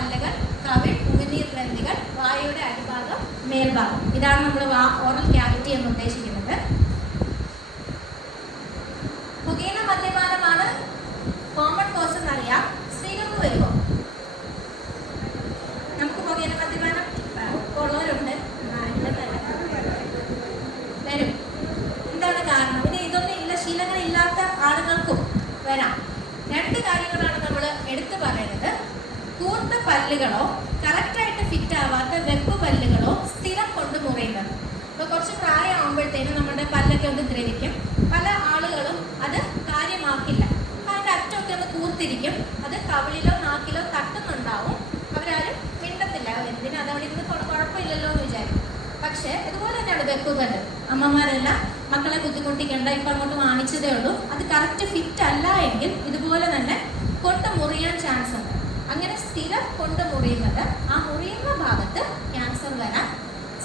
പല്ലുകൾ, കവിൾ, ഉമിനീർ ഗ്രന്ഥികൾ, വായയുടെ അടിഭാഗം, മേൽഭാഗം. ഇതാണ് നമ്മൾ ഓറൽ ക്യാവിറ്റി എന്ന് ഉദ്ദേശിക്കുന്നത്. പുകയില മദ്യപാനമാണ് കോമൺ കോസ് എന്നറിയാം. സ്ഥിരം വരുമോ? നമുക്ക് പുകയില മദ്യപാനം ഉള്ളവരുണ്ട്, വരും. എന്താണ് കാരണം? ഇതൊന്നും ഇല്ല, ശീലങ്ങളില്ലാത്ത ആളുകൾക്കും വരാം. രണ്ട് കാര്യങ്ങളാണ് നമ്മൾ എടുത്തു പറയുന്നത്. കൂർത്ത പല്ലുകളോ കറക്റ്റായിട്ട് ഫിറ്റ് ആവാത്ത വെപ്പ് പല്ലുകളോ സ്ഥിരം കൊണ്ട് മുറിയുന്നത്. ഇപ്പോൾ കുറച്ച് പ്രായമാകുമ്പോഴത്തേനും നമ്മുടെ പല്ലൊക്കെ ഒന്ന് ദ്രവിക്കും. പല ആളുകളും അത് കാര്യമാക്കില്ല. അതിൻ്റെ അറ്റമൊക്കെ ഒന്ന് കൂർത്തിരിക്കും. അത് കവിളിലോ നാക്കിലോ തട്ടുന്നുണ്ടാവും. അവരാരും മിണ്ടത്തില്ല, എന്തിനാ അതവിടെ ഇരുന്ന് കുഴപ്പമില്ലല്ലോ എന്ന് വിചാരിക്കും. പക്ഷേ ഇതുപോലെ തന്നെയാണ് വെപ്പ് പല്ല്. അമ്മമാരെല്ലാം മക്കളെ ബുദ്ധിമുട്ടിക്കേണ്ട, ഇപ്പം അങ്ങോട്ട് വാങ്ങിച്ചതേ ഉള്ളൂ. അത് കറക്റ്റ് ഫിറ്റ് അല്ല എങ്കിൽ ഇതുപോലെ തന്നെ കൊണ്ട് മുറിയാൻ ചാൻസ് ഉണ്ട്. അങ്ങനെ സ്ഥിരം കൊണ്ട് മുറിയുന്നത് ആ മുറിയുന്ന ഭാഗത്ത് ക്യാൻസർ വരാൻ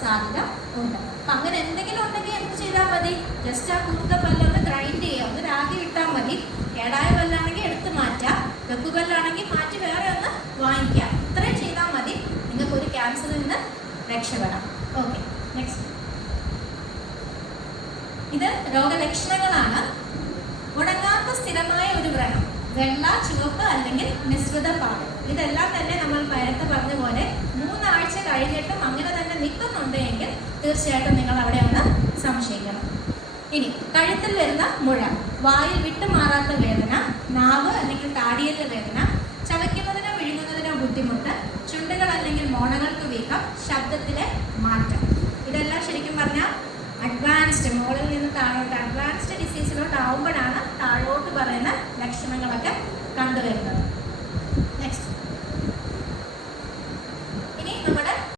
സാധ്യത ഉണ്ട്. അപ്പം അങ്ങനെ എന്തെങ്കിലും ഉണ്ടെങ്കിൽ എന്ത് ചെയ്താൽ മതി? ജസ്റ്റ് ആ കൂർത്ത പല്ലൊന്ന് ഗ്രൈൻഡ് ചെയ്യുക, ഒന്ന് രാഗി ഇട്ടാൽ മതി. കേടായ പല്ലാണെങ്കിൽ എടുത്ത് മാറ്റാം, വെപ്പ് പല്ലാണെങ്കിൽ മാറ്റി വേറെ ഒന്ന് വാങ്ങിക്കാം. ഇത്രയും ചെയ്താൽ മതി, നിങ്ങൾക്ക് ഒരു ക്യാൻസറിൽ നിന്ന് രക്ഷപ്പെടാം. Okay, next. ഇത് രോഗലക്ഷണങ്ങളാണ്. ഉണങ്ങാത്ത സ്ഥിരമായ ഒരു വ്രണം, വെള്ള, ചുവപ്പ് അല്ലെങ്കിൽ മിശ്രിത പാട്. ഇതെല്ലാം തന്നെ നമ്മൾ നേരത്തെ പറഞ്ഞ പോലെ 3 ആഴ്ച കഴിഞ്ഞിട്ടും അങ്ങനെ തന്നെ നിൽക്കുന്നുണ്ട് എങ്കിൽ തീർച്ചയായിട്ടും നിങ്ങൾ അവിടെ ഒന്ന് സംശയിക്കണം. ഇനി കഴുത്തിൽ വരുന്ന മുഴ, വായിൽ വിട്ടുമാറാത്ത വേദന, നാവ് അല്ലെങ്കിൽ താടിയലിന് വേദന, ചവയ്ക്കുന്നതിനോ വിഴുങ്ങുന്നതിനോ ബുദ്ധിമുട്ട്, ചുണ്ടുകൾ അല്ലെങ്കിൽ മോണകൾക്ക് വീക്കം, ശബ്ദത്തിലെ മാറ്റം. ഇതെല്ലാം ശരിക്കും പറഞ്ഞാൽ അഡ്വാൻസ്ഡ്, മുകളിൽ നിന്ന് താഴോട്ട് അഡ്വാൻസ്ഡ് ഡിസീസിലോട്ട് ആവുമ്പോഴാണ് താഴോട്ട് പറയുന്ന ലക്ഷണങ്ങളൊക്കെ കണ്ടുവരുന്നത്. നെക്സ്റ്റ്, ഇനി നമ്മുടെ